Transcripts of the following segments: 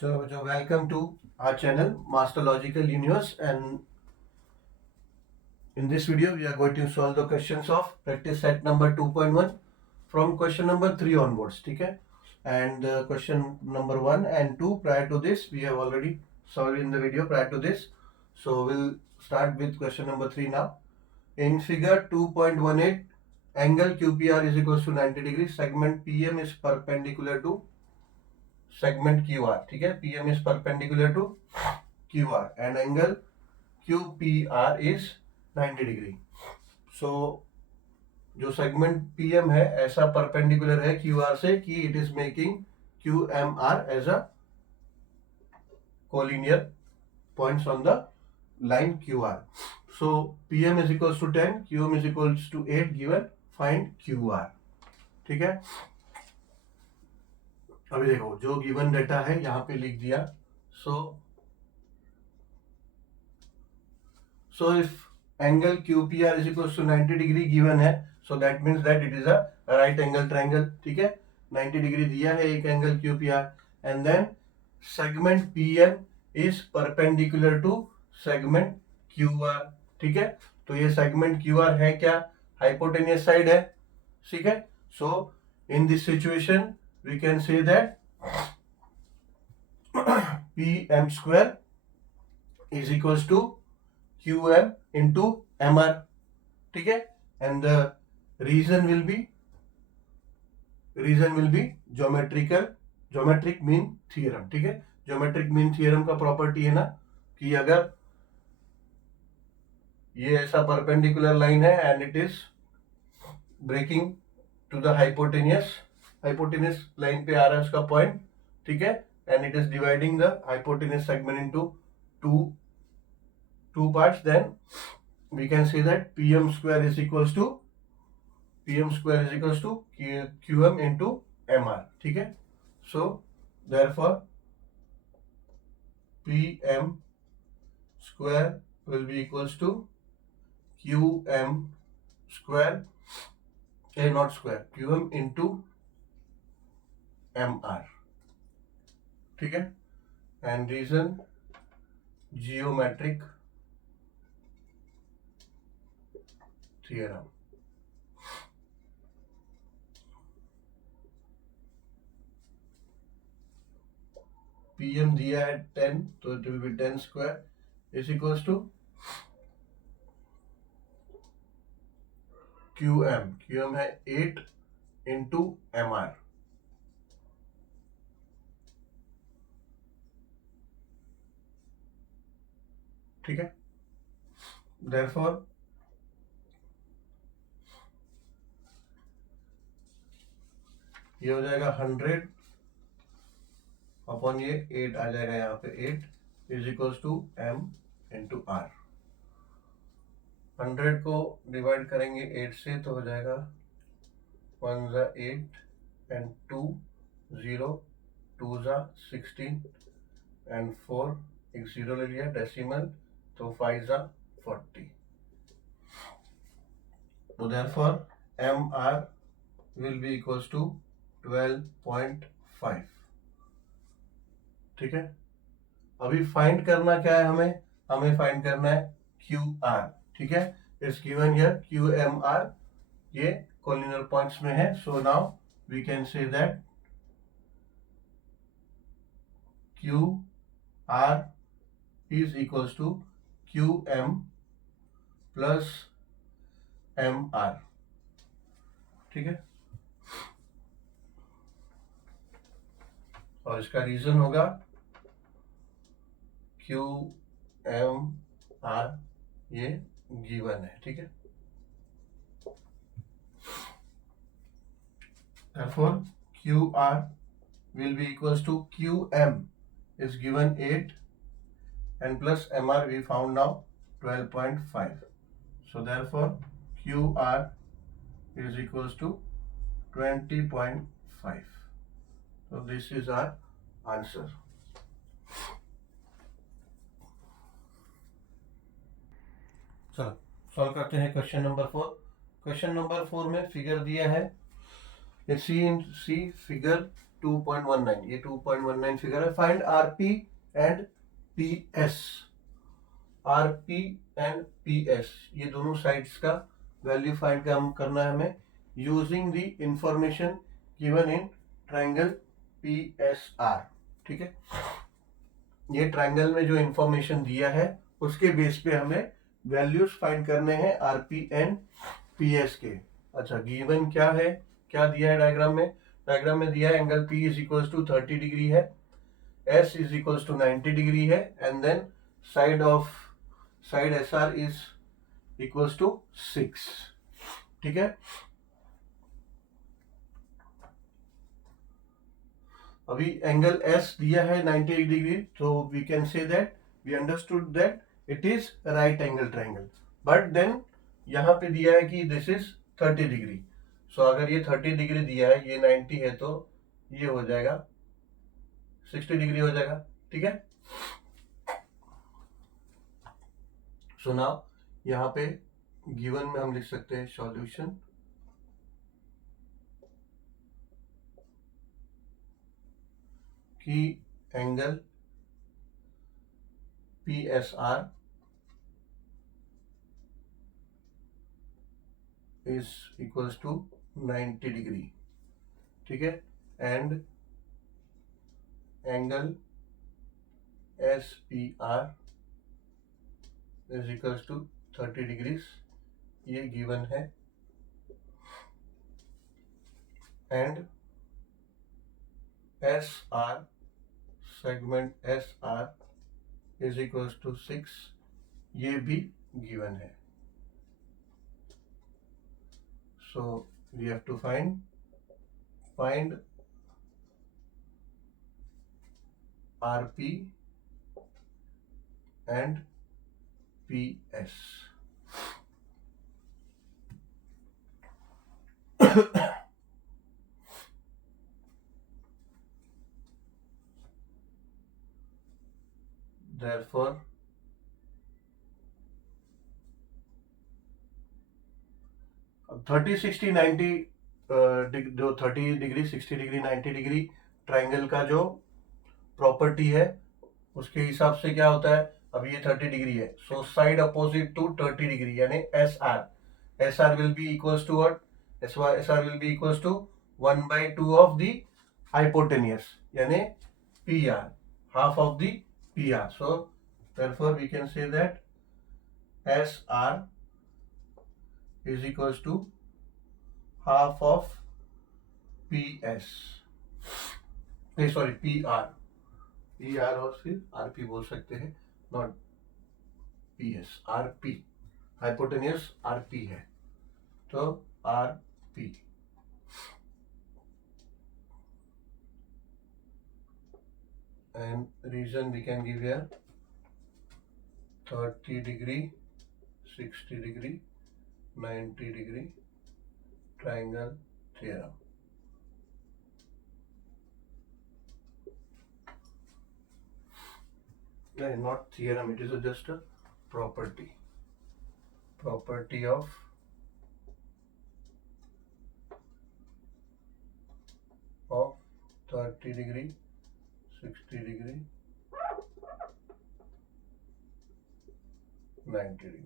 So welcome to our channel Master Logical Universe, and in this video we are going to solve the questions of practice set number 2.1 from question number 3 onwards. ठीक है, and question number 1 and 2 prior to this we have already solved in the video prior to this. So we'll start with question number 3 now. In figure 2.18, angle QPR is equals to 90 degrees. Segment PM is perpendicular to segment QR. ठीक है, PM is perpendicular to QR and angle QPR is 90 degree. So जो segment PM है ऐसा perpendicular है QR से कि it is making QMR as a collinear points on the line QR. So PM is equals to 10, QM is equals to 8 given, find QR. ठीक है, अभी देखो जो गिवन डेटा है यहाँ पे लिख दिया. So if angle QPR is equals to 90 degree given है, so that means that it is a right angle triangle. ठीक है, 90 डिग्री दिया है एक angle QPR and then segment PM is perpendicular to segment QR. ठीक है, तो ये segment QR है क्या, hypotenuse side है. ठीक है, so in this situation we can say that PM square is equals to QM into MR. ठीक है, and the reason will be geometric mean theorem. ठीक है, geometric mean theorem का प्रॉपर्टी है ना कि अगर ये ऐसा परपेंडिकुलर लाइन है and it is breaking to the hypotenuse line पे आ रहा है उसका पॉइंट. ठीक है, and it is dividing the hypotenuse segment into two parts, then we can say that PM square is equals to QM into MR. ठीक है, so therefore PM square will be equals to QM square, not square, QM into MR. ठीक है, and reason geometric theorem. PM दिया है 10, तो it will be 10 square is equals to QM है 8 into MR. ठीक है, therefore ये हो जाएगा 100 अपॉन ये 8 आ जाएगा यहाँ पे 8 is equals to M into R. 100 को डिवाइड करेंगे 8 से तो हो जाएगा 1 ज़ा 8 एंड 2 0 2 ज़ा 16 एंड 4 एक 0 ले लिया डेसिमल तो 5 ज़ा 40. तो therefore MR will be equals to 12.5. ठीक है, अभी फाइंड करना क्या है, हमें फाइंड करना है QR. ठीक है, इट्स गिवन हियर QMR, ये कोलिनियर पॉइंट्स में है. So now we can say that QR is equals to QM plus MR. ठीक है, और इसका रीजन होगा QMR ये गिवन है. ठीक है, therefore QR will be equals to QM is given 8 and plus MR we found now 12.5. So therefore QR is equals to 20.5. So this is our answer. चलो सॉल्व करते हैं क्वेश्चन नंबर 4. क्वेश्चन नंबर 4 में figure दिया है, सी figure 2.19, ये 2.19 figure है. Find RP and PS. RP and PS ये दोनों साइड्स का वैल्यू फाइंड करना है हमें using the information given in triangle PSR. ठीक है, ये ट्रायंगल में जो इंफॉर्मेशन दिया है उसके बेस पे हमें वैल्यूज फाइंड करने हैं आरपी एंड पीएस के. अच्छा, गिवन क्या है, क्या दिया है डायग्राम में? डायग्राम में दिया है angle P is equals to 30 degree है, S is equals to 90 degree है, and then side S R is equals to 6. ठीक है, अभी एंगल एस दिया है 90 डिग्री, तो we can say that we understood that it is right angle triangle. But then यहाँ पे दिया है कि दिस इज 30 डिग्री. सो अगर ये 30 डिग्री दिया है, ये 90 है, तो ये हो जाएगा 60 डिग्री हो जाएगा. ठीक है, सो नाउ यहाँ पे गिवन में हम लिख सकते हैं सॉल्यूशन. कि angle P S R is equals to 90 degree. ठीक है, and angle S P R is equals to 30 degrees. ये गिवन है. And S R segment S R is equals to 6, ये भी गिवन है. So we have to find RP and PS. Therefore, अब 30, 60, 90 जो 30 degree, 60 degree, 90 degree triangle का जो property है उसके हिसाब से क्या होता है. अब ये 30 डिग्री है, so side opposite to 30 degree यानी S R will be equals to what, S R will be equals to 1/2 of the hypotenuse यानी P R, half of the P R. So therefore we can say that SR is equals to half of PS. Sorry PR और फिर RP बोल सकते हैं, not PS. RP hypotenuse RP है, तो RP. and reason we can give here 30 degree, 60 degree, 90 degree triangle theorem. No, not theorem, it is just a property of of 30 degree, 60 degree, 90 degree.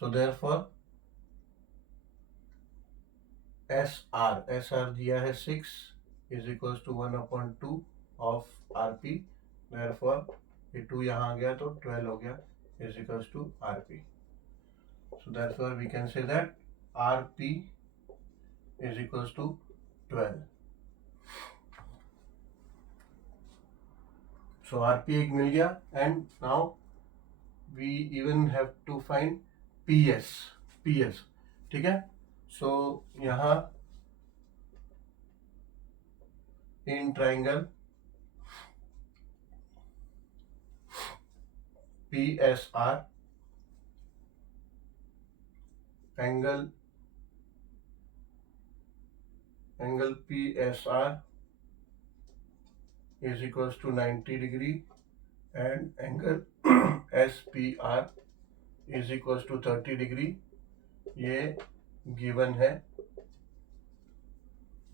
So therefore SR दिया है 6 is equals to 1/2 of RP. therefore ये 2 यहाँ आ गया तो 12 हो गया is equals to RP. so therefore we can say that RP is equals to 12. so RP एक मिल गया, and now we even have to find PS. ठीक है, so यहाँ in triangle PSR angle PSR is equals to 90 degree and angle SPR is equal to 30 degree, ये given है।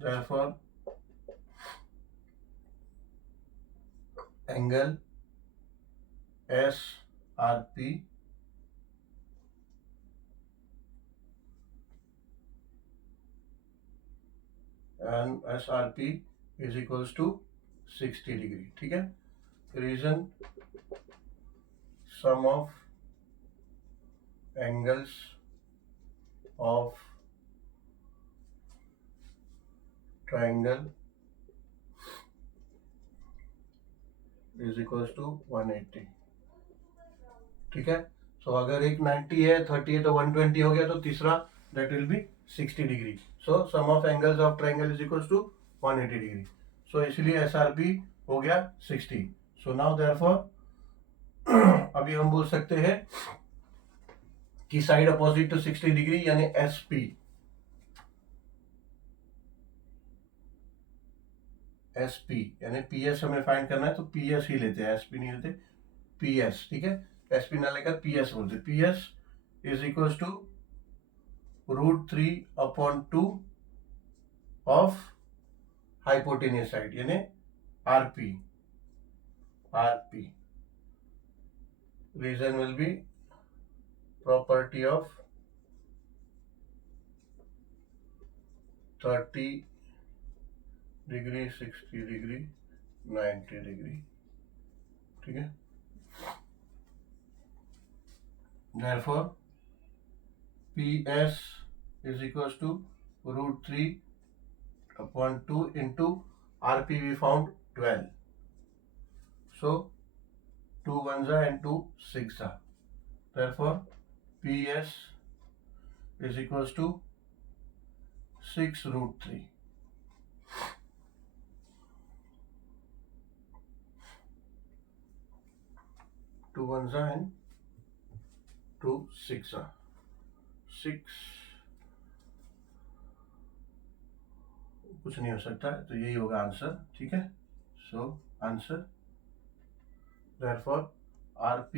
therefore angle S R P and S R P is equals to 60 degree. ठीक है, reason sum of angles of triangle is equals to 180। ठीक है, सो अगर एक 90 है, 30 है, तो 120 हो गया, तो तीसरा that will be 60 degree. So sum of angles of triangle is equals to 180 degree. So इसलिए एस आर पी हो गया 60। सो नाउ देयरफॉर अभी हम बोल सकते हैं कि साइड अपोजिट टू 60 डिग्री यानी एस पी, एस पी यानी पी एस हमें फाइंड करना है, तो पी एस ही लेते हैं, एस पी नहीं लेते, पी एस। ठीक है, एस पी ना लेकर पी एस बोलते। P S is equal to √3/2 of hypotenuse side यानी RP. RP reason will be property of 30 degree, 60 degree, 90 degree. ठीक है, therefore PS is equals to √3/2 into RP we found 12. So 2 1s and 2 6s. Therefore PS is equals to 6√3. 2 1s and 2 6s. 6 कुछ नहीं हो सकता, तो यही होगा answer. ठीक है, so answer therefore RP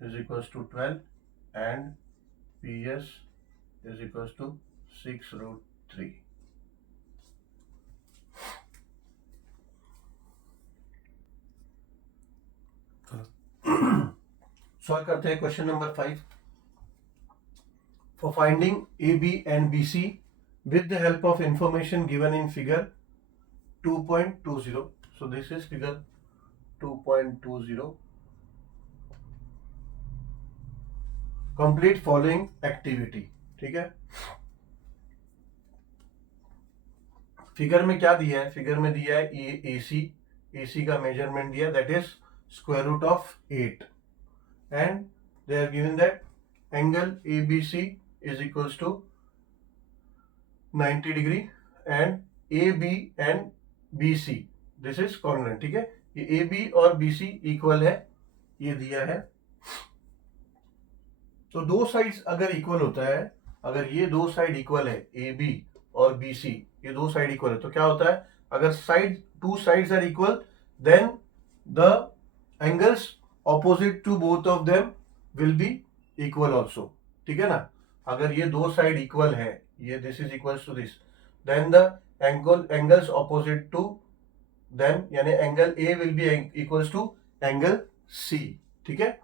is equals to 12 and PS is equals to 6√3. Solve करते हैं question number 5। For finding AB and BC with the help of information given in figure 2.20. So this is figure 2.20. Complete following activity. ठीक है, figure में क्या दिया है? Figure में दिया है AC, AC का मेजरमेंट दिया, that is √8 and they are given that angle ABC is equals to 90 degree and AB and BC this is congruent। ठीक है, ये AB और BC इक्वल है, ये दिया है। तो दो साइड्स अगर इक्वल होता है, अगर ये दो साइड इक्वल है AB और BC, ये दो साइड इक्वल है, तो क्या होता है? अगर side two sides are equal then the angles opposite to both of them will be equal also. ठीक है ना, अगर ये दो साइड इक्वल है, ये this is equal to this, then the angles opposite to them यानी angle A will be equals to angle C. ठीक है,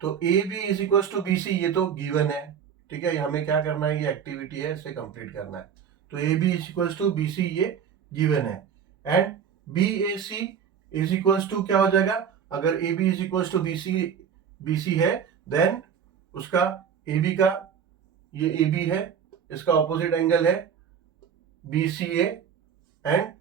तो A B is equals to B C, ये तो गिवन है। ठीक है, हमें क्या करना है? ये एक्टिविटी है, इसे कंप्लीट करना है। तो A B is equals to B C, ये गिवन है। And B A C is equals to क्या हो जाएगा? अगर A B is equals to B C है, देन उसका ए बी का, ये ए बी है, इसका ऑपोजिट एंगल है B C A, and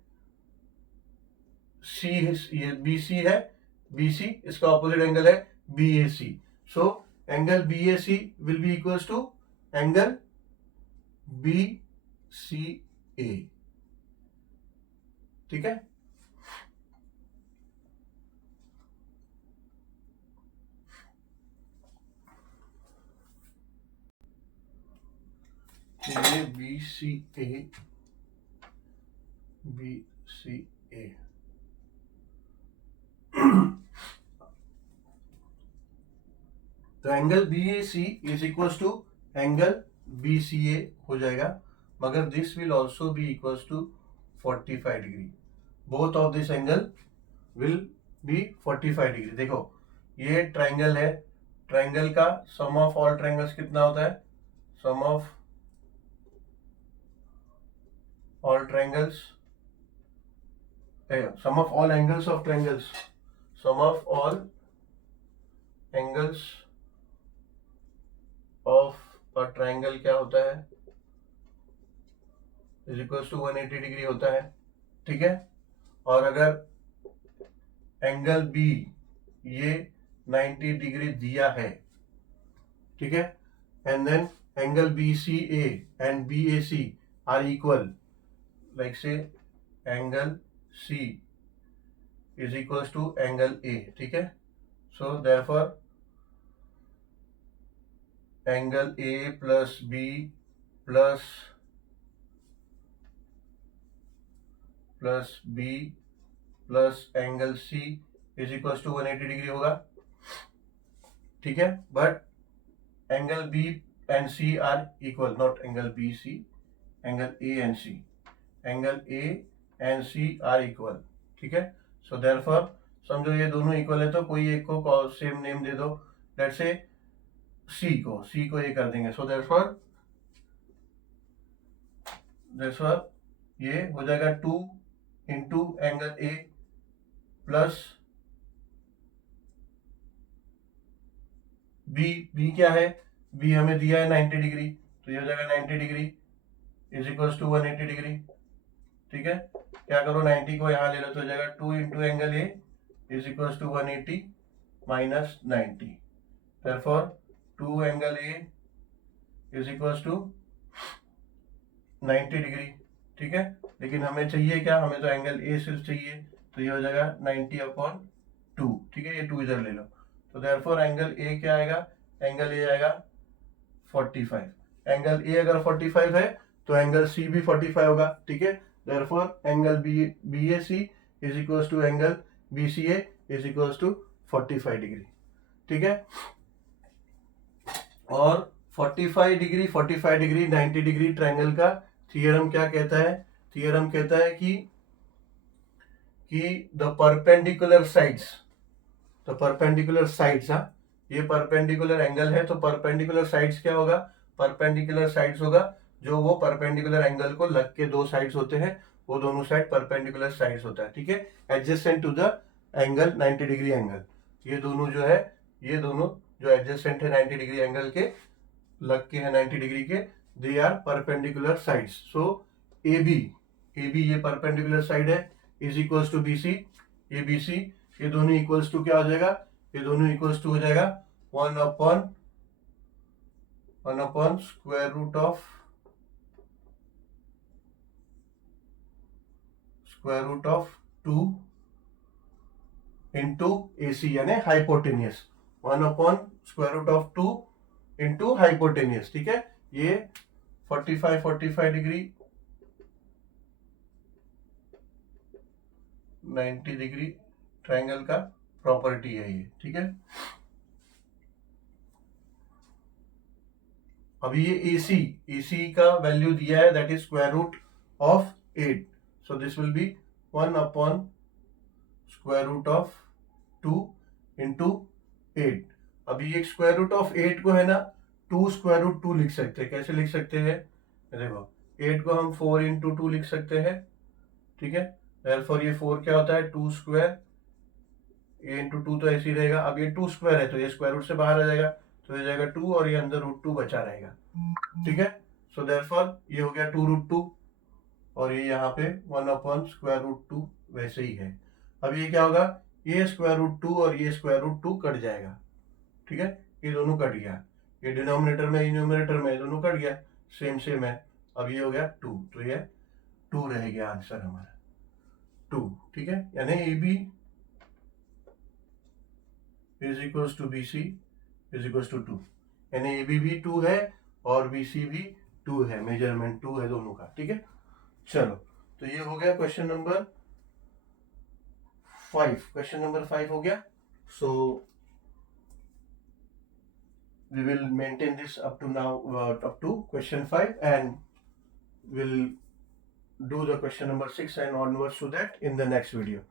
C, ये बी सी है, बी सी, इसका ऑपोजिट एंगल है B A C. So angle B A C will be equals to angle B C A. ठीक है, ये B C A, B C A. तो angle B A C is equal to angle B C A हो जाएगा, मगर this will also be equal to 45 degree. Both of this angle will be 45 degree. देखो ये triangle है, triangle का सम of all triangles कितना होता है? Sum of all triangles, sum of all angles of triangles, sum of all angles of a triangle क्या होता है? इज इक्वल टू 180 डिग्री होता है, ठीक है। और अगर एंगल बी ये 90 डिग्री दिया है, ठीक है, and then angle B C A and B A C are equal, like say angle C is equal to angle A, ठीक है। So therefore angle A plus B plus B plus angle C is equal to 180 degree होगा, ठीक है। But angle B and C are equal, not angle B C, angle A and C, angle A and C are equal, ठीक है। So therefore समझो ये दोनों equal है तो कोई एक को सेम नेम दे दो, लेट्स से सी को ये कर देंगे। सो देयरफॉर ये हो जाएगा 2 into angle A plus B क्या है? बी हमें दिया है 90 डिग्री, तो ये हो जाएगा 90 degree is equal to 180 degree, ठीक है। क्या करो, 90 को यहाँ ले लो तो हो जाएगा 2 into angle A is equal to 180 minus 90, therefore 2 angle A is equal to 90 degree, ठीक है। लेकिन हमें चाहिए क्या? हमें तो एंगल ए सिर्फ चाहिए, तो ये हो जाएगा 90/2, ठीक है। ये 2 इधर ले लो, तो देयरफॉर एंगल ए क्या आएगा? एंगल ए आएगा 45। एंगल ए अगर 45 है तो एंगल सी भी 45 होगा, ठीक है। Therefore angle B A C is equal to angle B C A is equal to 45 degree, ठीक है। और 45 डिग्री 90 डिग्री ट्रायंगल का थियरम क्या कहता है? थियरम कहता है कि द परपेंडिकुलर साइड्स, ये परपेंडिकुलर एंगल है तो परपेंडिकुलर साइड्स क्या होगा? परपेंडिकुलर साइड्स होगा जो वो परपेंडिकुलर एंगल को लग के दो साइड्स होते हैं, वो दोनों साइड परपेंडिकुलर साइड्स होता है, ठीक है, adjacent to the angle 90 degree angle. ये दोनों जो है, ये दोनों जो एडजेसेंट है 90 डिग्री एंगल के, लग के है 90 डिग्री के, they are perpendicular sides. So A B ये परपेंडिकुलर साइड है is equals to B C, ये बी सी, ये दोनों इक्वल्स टू क्या हो जाएगा? ये दोनों इक्वल्स टू हो जाएगा 1/, square root of 2 into A C यानी hypotenuse, 1/, square root of 2 into hypotenuse, ठीक है। ये 45 डिग्री 90 डिग्री ट्रायंगल का प्रॉपर्टी है ये, ठीक है। अभी ये AC का वैल्यू दिया है, that is square root of 8, so this will be 1/, square root of 2 into 8। अभी एक स्क्वायर रूट ऑफ 8 को है ना 2 स्क्वायर रूट 2 लिख सकते हैं। कैसे लिख सकते हैं? देखो 8 को हम 4 इंटू 2 लिख सकते हैं, ठीक है। देयरफॉर ये 4 क्या होता है? 2 स्क्वायर, ए इंटू 2 तो ऐसे ही रहेगा। अब ये 2 स्क्वायर है तो ये स्क्वायर रूट से बाहर आ जाएगा, तो ये जाएगा 2 और ये अंदर रूट 2 बचा रहेगा, ठीक है। सो देयरफॉर ये हो गया 2√2 और ये यहाँ पे 1/, स्क्वायर रूट 2 वैसे ही है। अब ये क्या होगा? ये स्क्वायर रूट 2 और ये स्क्वायर रूट 2 कट जाएगा, ठीक है। ये दोनों कट गया, ये डिनोमिनेटर में, ये न्यूमरेटर में, दोनों कट गया, सेम है। अब ये हो गया 2, तो ये 2 रह गया आंसर हमारा 2, ठीक है। यानी A B is equals to B C is equals to 2, यानी ए बी भी 2 है और बी सी भी 2 है, मेजरमेंट 2 है दोनों का, ठीक है। चलो, तो ये हो गया क्वेश्चन नंबर 5। क्वेश्चन नंबर 5 हो गया। सो we will maintain this up to now, up to question 5, and we'll do the question number 6 and onwards to that in the next video.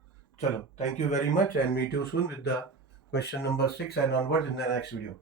Chalo, thank you very much and meet you soon with the question number 6 and onwards in the next video.